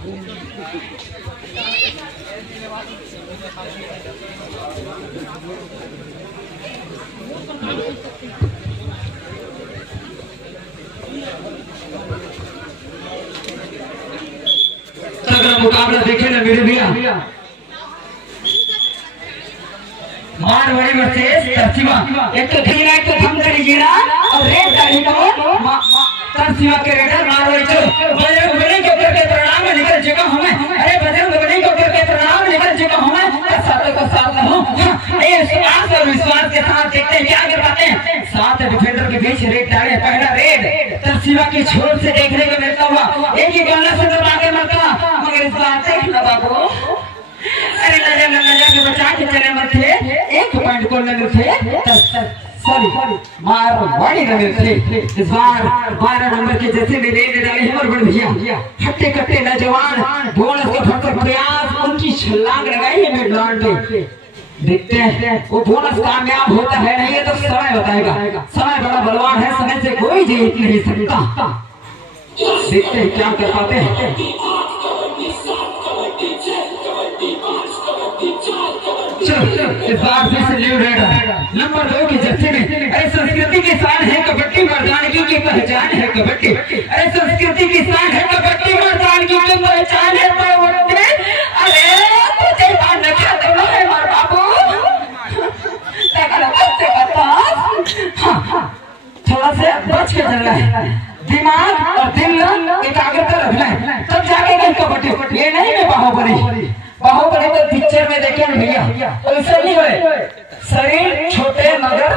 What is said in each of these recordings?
तगड़ा मुकाबला देखे ना मेरे भैया। मारवाड़ी वर्सेस तरसीमा। एक तो धीरा एक तो धम करी ना और रेड डाली को तरसीमा के रेडर मारवाड़ी चो बजरंग बली के ऊपर के प्रणाम निकल चुका हूं मैं। अरे बजरंग बली के ऊपर के प्रणाम निकल चुका हूं मैं। सातों का साथ हूं। ये आस और विश्वास के साथ देखते हैं क्या कर पाते हैं। सात डिफेंडर के बीच रेड डाले। पहला रेड तरसीमा की छोर से देखने को मिलता हुआ एक ही गोला से तो आगे मरता मगर इस बात से ना बाबू। अरे नजर के बचा के चले मत थे। एक पॉइंट को लगे थे सॉरी मारवाड़ी लगे थे। इस बार 12 नंबर के जैसे में रेड डाले हैं और बड़ भैया हट्टे कट्टे नौजवान बोनस का भरपूर प्रयास उनकी छलांग लगाई है मिडलैंड में। देखते हैं वो बोनस कामयाब होता है नहीं है तो समय बताएगा। समय बड़ा बलवान है, समय से कोई जीत नहीं सकता। देखते हैं क्या कर पाते हैं। इस बार फिर से न्यू रेडर नंबर 2 की जर्सी में। अरे संस्कृति की शान है कबड्डी, मर्दानगी की पहचान है कबड्डी। अरे संस्कृति की शान है कबड्डी, मर्दानगी की पहचान है कबड्डी। अरे तुझे मानना क्या देना है मार बाबू। थोड़ा से बच के चलना है, दिमाग और दिल एकाग्रता रखना है तब जाके कबड्डी। ये नहीं है बाहुबली। बाहुबली तो पिक्चर में देखे भैया ऐसा नहीं है। शरीर छोटे मगर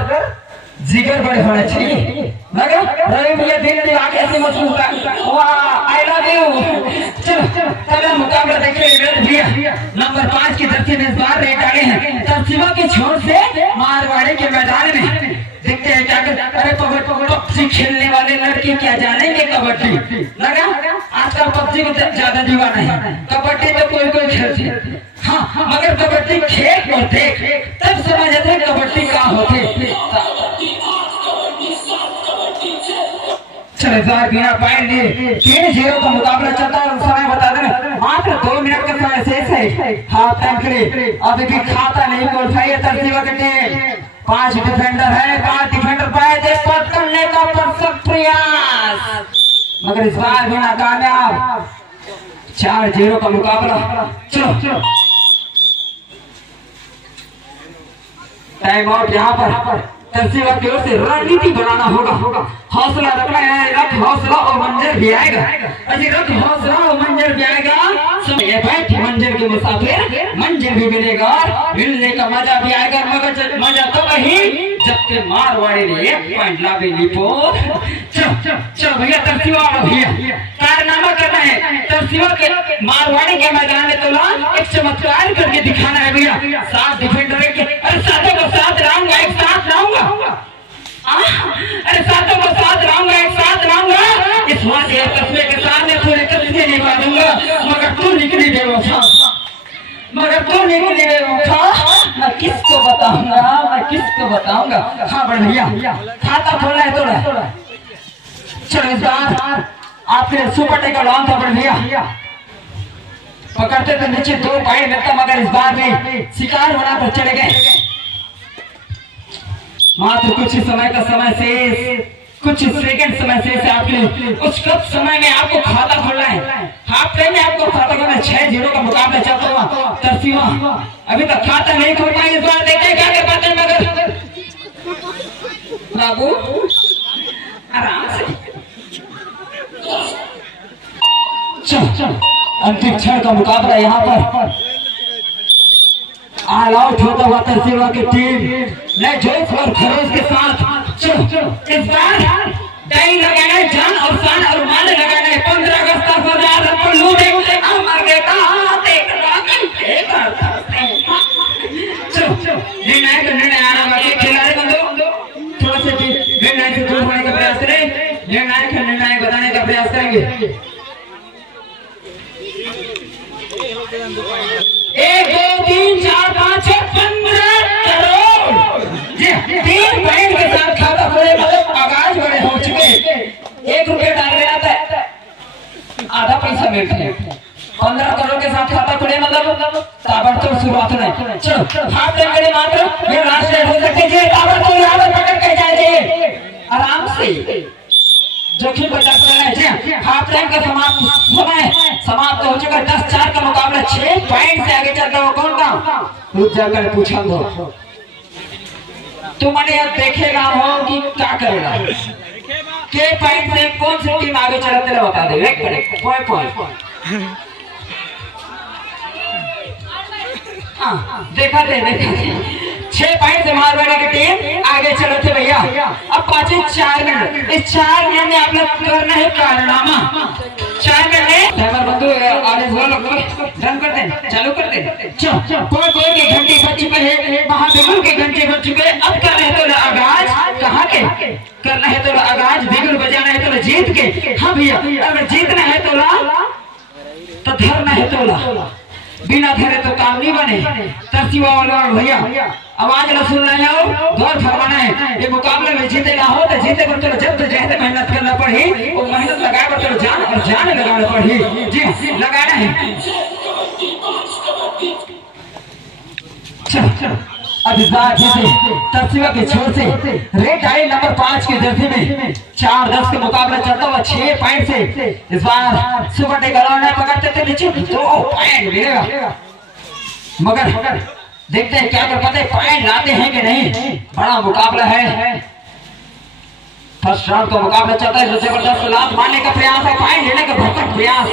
जिगर बड़े होने चाहिए। मगर रवि भैया दिल दिमाग ऐसे मजबूत है। वाह आई लव यू। चलो पहला मुकाबला देखिए भैया। नंबर 5 की धरती में इस बार रेड डाले हैं तरसीमा की छोर से मारवाड़ी के मैदान में। देखते हैं क्या कर। अरे पबजी खेलने वाले लड़के क्या जानेंगे कबड्डी। लगा आजकल पबजी को ज्यादा दीवाना है, कबड्डी तो कोई कोई खेलते। हाँ मगर कबड्डी खेल और देख तब समझ आते कबड्डी क्या होते। चलो इस बिना पॉइंट लिए 3-0 का मुकाबला चलता है और समय बता देना मात्र 2 मिनट का समय शेष है। हाफ टाइम के लिए अभी भी खाता नहीं को उठाइए तरसीमा की टीम। 5 डिफेंडर है, 5 डिफेंडर पाए थे पट करने का परफेक्ट प्रयास मगर इस बार भी नाकामयाब। 4-0 का मुकाबला। चलो टाइम आउट। यहाँ पर तरसीमा की ओर से रणनीति बनाना होगा। हौसला रखना है, रख हौसला और मंजर भी आएगा। अजी रख हौसला और मंजर भी आएगा। बैठ मंजर के मुसाफिर मंजर भी मिलेगा, मिलने का मजा भी आएगा। मगर मजा तो वही जब के मारवाड़ी ने 1 पॉइंट लावे लिपो। चलो भैया तरसीमा भैया कारनामा करना है। तरसीमा के मारवाड़ी के मैदान में तो एक चमत्कार करके दिखाना है भैया। 7 डिफेंडर के अरे सातों को साथ लाऊंगा, एक साथ लाऊंगा। अरे सातों को साथ लाऊंगा, एक साथ लाऊंगा। इस वादे और कस्मे के सामने थोड़े कस्मे नहीं बांधूंगा मगर तू निकली बेवफा। मगर तू निकली बेवफा। मैं किसको बताऊंगा, मैं किसको बताऊंगा। हाँ बड़ भैया खाता खोलना है थोड़ा। चलो इस बार आपके सुपर टेकर लॉन्ग था बड़ भैया। पकड़ते तो नीचे 2 पॉइंट मिलता मगर इस बार भी शिकार बनाकर चले गए। मात्र कुछ ही समय का समय शेष, कुछ सेकंड समय शेष है आपके। उस कब समय में आपको खाता खोलना है। हाफ टाइम में आपको खाता खोलना है। 6-0 का मुकाबला चलता हुआ तरसीमा अभी तक खाता नहीं खोल पाएंगे। इस बार देखते हैं क्या कर पाते हैं मगर बाबू आराम से। चल अंतिम क्षण का मुकाबला यहाँ पर ऑल आउट होता हुआ तरसीमा की टीम ने जोश और खरोश के साथ इस बार टाइम लगाना है, जान और शान और मान लगाना है। 15 अगस्त का बाजार पर लूटे हमारे निर्णय आना बाकी। खिलाड़ी बंदो थोड़ा सा निर्णय से दूर होने का प्रयास करें। निर्णय बताने का प्रयास करेंगे। 1 2 3 4 5 6 15 करोड़ जी 3 पॉइंट के साथ खाता खोले मतलब आगाज बड़े हो चुके। 1 रुपया डाल रहे आता है, आधा पैसा मिलता है। 15 करोड़ के साथ खाता खुले मतलब ताबड़तोड़ शुरुआत नहीं। चलो हाथ रगड़े मात्र ये लास्ट डेट हो सकती है। ताबड़तोड़ यहाँ पर पकड़ के जाइए आराम से, जोखिम बचा कर है। हाफ टाइम का समाप्त हो चुका है। 10-4 का मुकाबला 6 पॉइंट से आगे चल रहा हो। कौन का रुक जाकर पूछा दो तुमने अब देखेगा हो कि क्या करेगा, के पॉइंट से कौन सी टीम आगे चलते रहो बता दे। एक पॉइंट देखा थे 6 पॉइंट से मारवाड़ी की टीम आगे चलो थे भैया। अब 4 मिनट, इस 4 मिनट में आप लोग करना है कारनामा। 4 मिनट में ड्राइवर बंधु रन कर दे, चालू कर दे। कोई के घंटे बज चुके हैं, महाबिगुल के घंटे बज चुके हैं। अब करना है तो आगाज कहाँ के करना है तो आगाज बिगुल बजाना है तो जीत के। हाँ भैया अगर जीतना है तो धरना है तो बिना धरे तो काम नहीं बने। तरसीवा वाला भैया आवाज ना सुन रहे हो, गौर फरमाना है। ये मुकाबले में जीते ना हो तो जीते पर चलो जब जहद मेहनत करना पड़ी, वो मेहनत लगाए पर चलो जान और जान लगाना पड़ी। जी लगाना है। चलो अभी तरसीवा के छोर से रेड आई नंबर 5 के जर्सी में 4-10 के मुकाबला चलता हुआ 6 पॉइंट से इस बार सुपर टेकर पकड़ते थे नीचे 2 पॉइंट मिलेगा। मगर देखते हैं क्या कर पाते पॉइंट लाते हैं कि नहीं। बड़ा मुकाबला है, फर्स्ट राउंड का मुकाबला चलता है। जबरदस्त लाभ मारने का प्रयास है, पॉइंट लेने का भरसक प्रयास,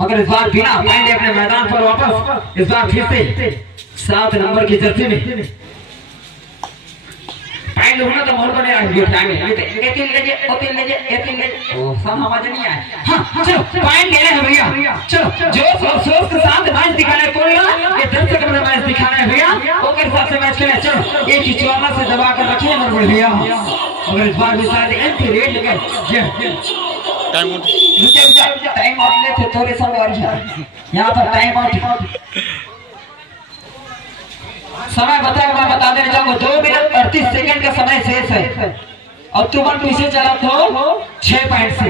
मगर इस बार बिना पॉइंट अपने मैदान पर वापस। इस बार फिर से 7 नंबर की जर्सी में पॉइंट होना तो मोर बने रहिए। टाइम ये 3 ले ओ समझ नहीं आया। हां चलो पॉइंट लेने हैं भैया। चलो जोश और सोच के साथ मैच दिखाना है। कोई ना ये 10 सेकंड में मैच दिखाना है भैया, ओके हिसाब से मैच खेलना। चलो एक ही चौना से दबा कर रखिए मेरे भैया। मगर इस बार भी शायद एंटी रेड लगे। टाइम आउट ले थे थोड़े समय और यहां पर टाइम आउट समय बताया। मैं बता देना चाहूंगा 2 मिनट 38 सेकंड का समय शेष है और तुम पीछे चला तो 6 पॉइंट से।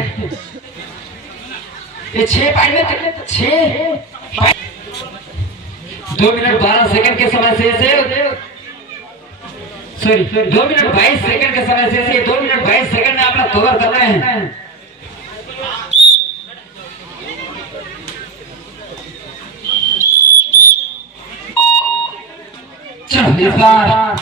ये 6 पॉइंट में 2 मिनट 12 सेकंड के समय शेष है। सॉरी 2 मिनट 22 सेकंड के समय शेष है। 2 मिनट 22 सेकंड में आप लोग कवर कर रहे हैं। इस बार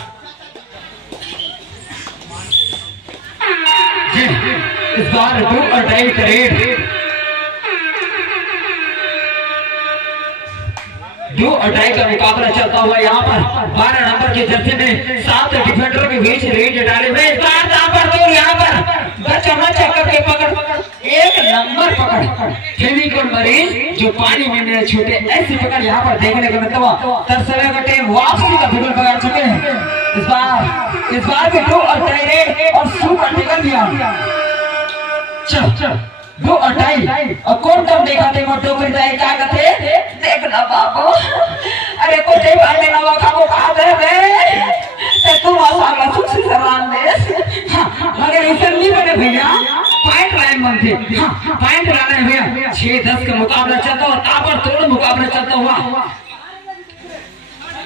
इस बार 2 और ढाई करेड 2 और ढाई का मुकाबला चलता हुआ यहाँ पर 12 नंबर की जर्सी में 7 डिफेंडर के बीच रेंज डाले हुए। यहाँ पर बच्चा करके पकड़ 1 नंबर पकड़ फेविकोल मरीज जो पानी में छूटे ऐसी पकड़ यहाँ पर देखने को मिलता हुआ। तरसवे का टीम वापसी का बिगुल पकड़ चुके हैं। इस बार भी 2 और ढाई रेड और सुपर टेकर दिया। चल 2 और ढाई और कौन कम देखा थे वो टोकरी जाए क्या कहते देखना बाबू। अरे को दे बाले ना वाका को कहा दे बे तू वाला सुख से सरान दे। मगर इसे नहीं बने भैया पॉइंट लाइन बनते। पॉइंट लाना है भैया। 6-10 का मुकाबला चलता हुआ ताबड़तोड़ मुकाबला चलता हुआ।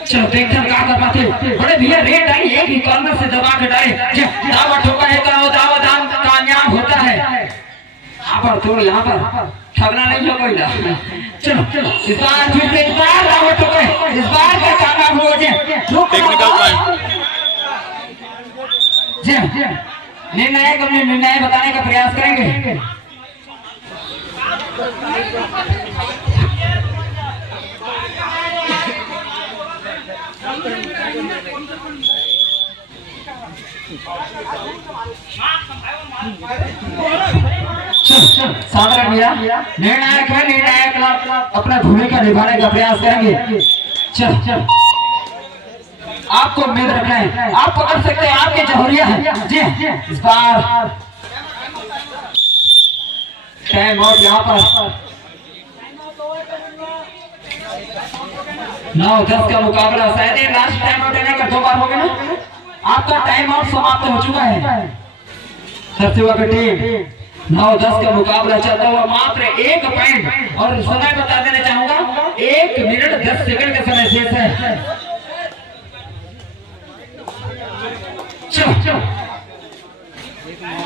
चलो देखते हैं क्या कर पाते बड़े भैया। रेड आई एक ही कॉर्नर से दबा के डाले दावा ठोका है दावा दाम कामयाब होता है। पर तो यहाँ पर ठगना नहीं हो कोई। चलो इस बार फिर से इस बार दावा ठोका है। इस बार का कामयाब हो जाए निर्णय बताने का प्रयास करेंगे। साधारण भैया निर्णायक है, निर्णायक अपना भूमिका निभाने का प्रयास करेंगे। चल आपको उम्मीद रखना है, आप पकड़ सकते हैं, आपके जौहरिया है जी। इस बार टाइम आउट यहाँ पर 9-10 का मुकाबला शायद लास्ट टाइम आउट लेने का 2 बार हो गया ना। आपका टाइम आउट समाप्त हो चुका है। तरसीवा की टीम 9-10 का मुकाबला चलता हुआ मात्र 1 पॉइंट और समय बता देना चाहूंगा 1 मिनट 10 सेकंड का समय शेष है।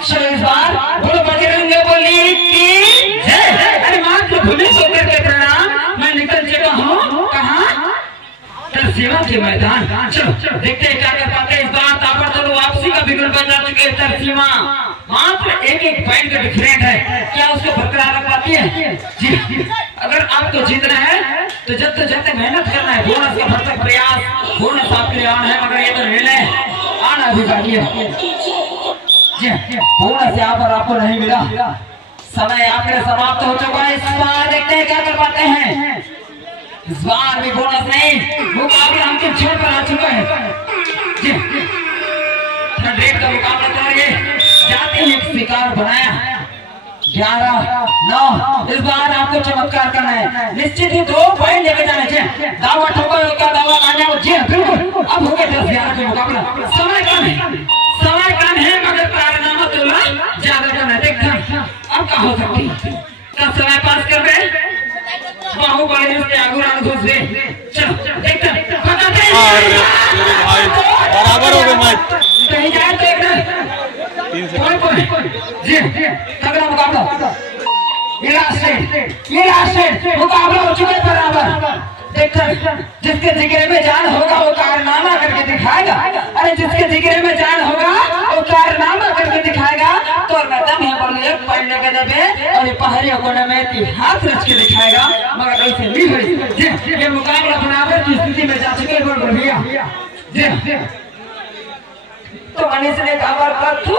चलो इस बार बोलो बजरंगबली की जय। अरे मात्र भूमि को करके प्रणाम, मैं निकल चुका हूँ कहाँ तरसीमा के मैदान। चलो देखते हैं क्या कर पाते हैं इस बार। ताबड़तोड़ वापसी का बिगुल बजा चुके हैं तरसीमा, मात्र 1 पॉइंट का डिफरेंट है, क्या उसको बरकरार रख पाती है? जी अगर आपको जीतना है तो जब मेहनत करना है, बोनस का भरसक प्रयास, बोनस आपके लिए आना है, मगर ये तो निर्णय आना भी बाकी है। जी बोनस यहाँ पर आपको नहीं मिला, समय आपके समाप्त हो चुका है। इस बार देखते हैं क्या कर पाते हैं। इस बार भी बोनस नहीं, मुकाबला अंतिम छोर पर आ चुका है। जी रेड का मुकाबला करेंगे, जाते ही एक शिकार बनाया 11-9। इस बार आपको चमत्कार करना है, निश्चित ही 2 पॉइंट लेके जाने चाहिए। दावा ठोकर का दावा कामयाब। जी बिल्कुल, अब हो गया 10-11 का मुकाबला। समय कम है मगर कारनामा तुलना ज्यादा करना है। देखते हैं अब क्या हो सकती है, क्या समय पास कर रहे बाहुबली इसके आगू रान घुस दे। चलो देखते हैं बराबर हो गए मैच। कहीं जाए देख रहे जी तगड़ा मुकाबला, ये लास्ट मुकाबला हो चुका है बराबर। देखकर जिसके जिगरे में जान होगा वो कारनामा करके दिखाएगा। अरे जिसके जिगरे में जान होगा वो कारनामा करके दिखाएगा। तो मैदान है बोल 1 पॉइंट लेकर जाबे और ये पहाड़ी कोने में इतिहास रच के दिखाएगा, मगर ऐसे नहीं हुई। ये मुकाबला बराबर की स्थिति में जा चुके हैं भैया। जी तो मनीष ने खबर कर तो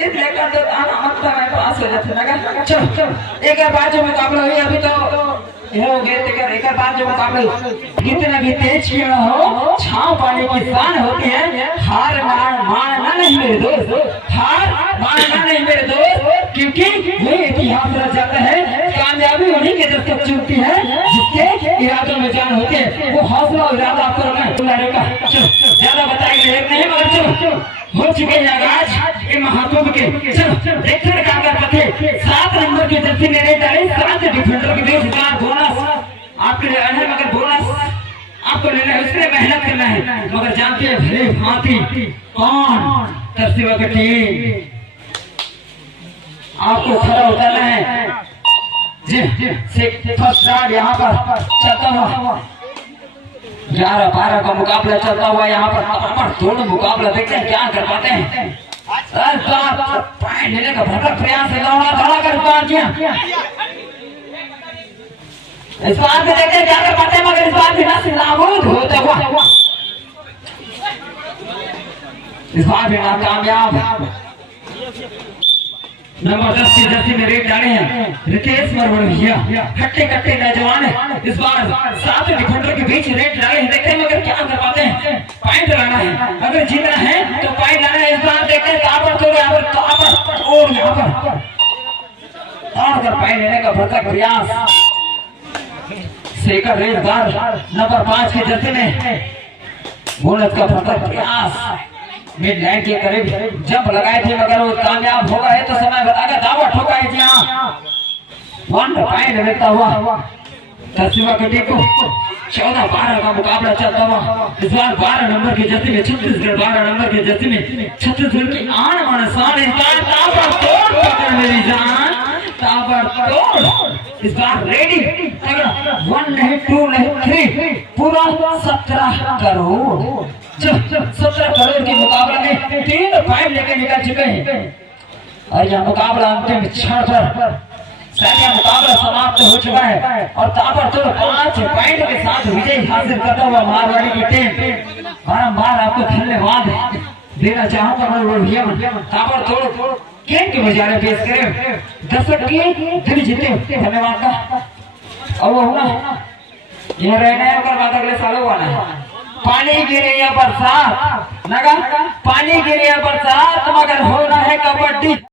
इसलिए कर दो आना मत मैं पास हो जाते ना। चलो एक बार जो मुकाबला हुई अभी तो हो गए एक बार जो मुकाबला कितना भी तेज किया हो छाव पाने की शान होती है। हार मानना नहीं मेरे दोस्त, हार मानना नहीं मेरे दोस्त, क्योंकि ये इतिहास रच जाता है। कामयाबी उन्हीं के दस्तक चुनती है जिसके इरादों में जान होती है। वो हौसला और इरादा आपको रखना रहेगा। ज्यादा बताएंगे नहीं मगर चलो हो चुके हैं आगाज ये महाकुंभ के। चलो देखते हैं क्या कर पाते। 7 नंबर की जर्सी में नहीं डाली, 7 डिफेंडर के बीच बोनस आपके लिए है, मगर बोनस आपको लेना है, उसके लिए मेहनत करना है। मगर जानते हैं भले भांति कौन तरसीमा की टीम आपको खड़ा उतारना है। जी फर्स्ट राउंड यहाँ पर चलता हुआ 11-12 का मुकाबला चलता हुआ यहाँ पर दोनों मुकाबला देखते हैं क्या कर पाते हैं। लेने का भरपूर प्रयास है, दौड़ा कर पार किया। इस बार भी देखते हैं क्या कर पाते हैं, मगर इस बार भी नामुमकिन होता हुआ इस बार भी नाकामयाब। नंबर 10 की जर्सी में रेड डाले हैं रितेश मरवर भैया, हट्टे कट्टे नौजवान है। इस बार 7 डिफेंडर के बीच रेड डाले हैं, देखते हैं मगर क्या कर पाते हैं। पॉइंट लाना है, अगर जीतना है तो पॉइंट लाना है। इस बार देखते हैं ताबड़तोड़ यहाँ पर और यहाँ पर और पॉइंट लेने का भरसक प्रयास। शेखर रेड बार नंबर 5 की जर्सी में बोनस का भरसक प्रयास। मिड लाइन के करीब जंप लगाए थे मगर वो कामयाब होगा है तो समय बताकर दावा ठोका है। यहाँ 1 पॉइंट लेता हुआ तरसीमा की टीम को 14-12 का मुकाबला चलता हुआ। इस बार 12 नंबर की जर्सी में छत्तीसगढ़, 12 नंबर की जर्सी में छत्तीसगढ़ की आन बान शान। इस बार ताबड़तोड़ पकड़ मेरी जान, ताबड़तोड़। इस बार रेडी 1 नहीं 2 नहीं 3 पूरा 17 करोड़ 17 करोड़ के मुकाबले में 3 पॉइंट लेकर निकल चुके हैं। और यह मुकाबला अंतिम क्षण पर मुकाबला समाप्त हो चुका है और ताबड़तोड़ 5 पॉइंट के साथ विजय हासिल करता हुआ मारवाड़ी की टीम। बारंबार आपको धन्यवाद देना चाहूंगा। ताबड़तोड़ गेम के बजारे पेश करें, दर्शक के दिल जीते धन्यवाद का। और वो हुआ यह रहना है अगर बात अगले सालों वाला है। पानी गिरे या बरसात नगा, पानी गिरे या बरसात मगर होना है कबड्डी।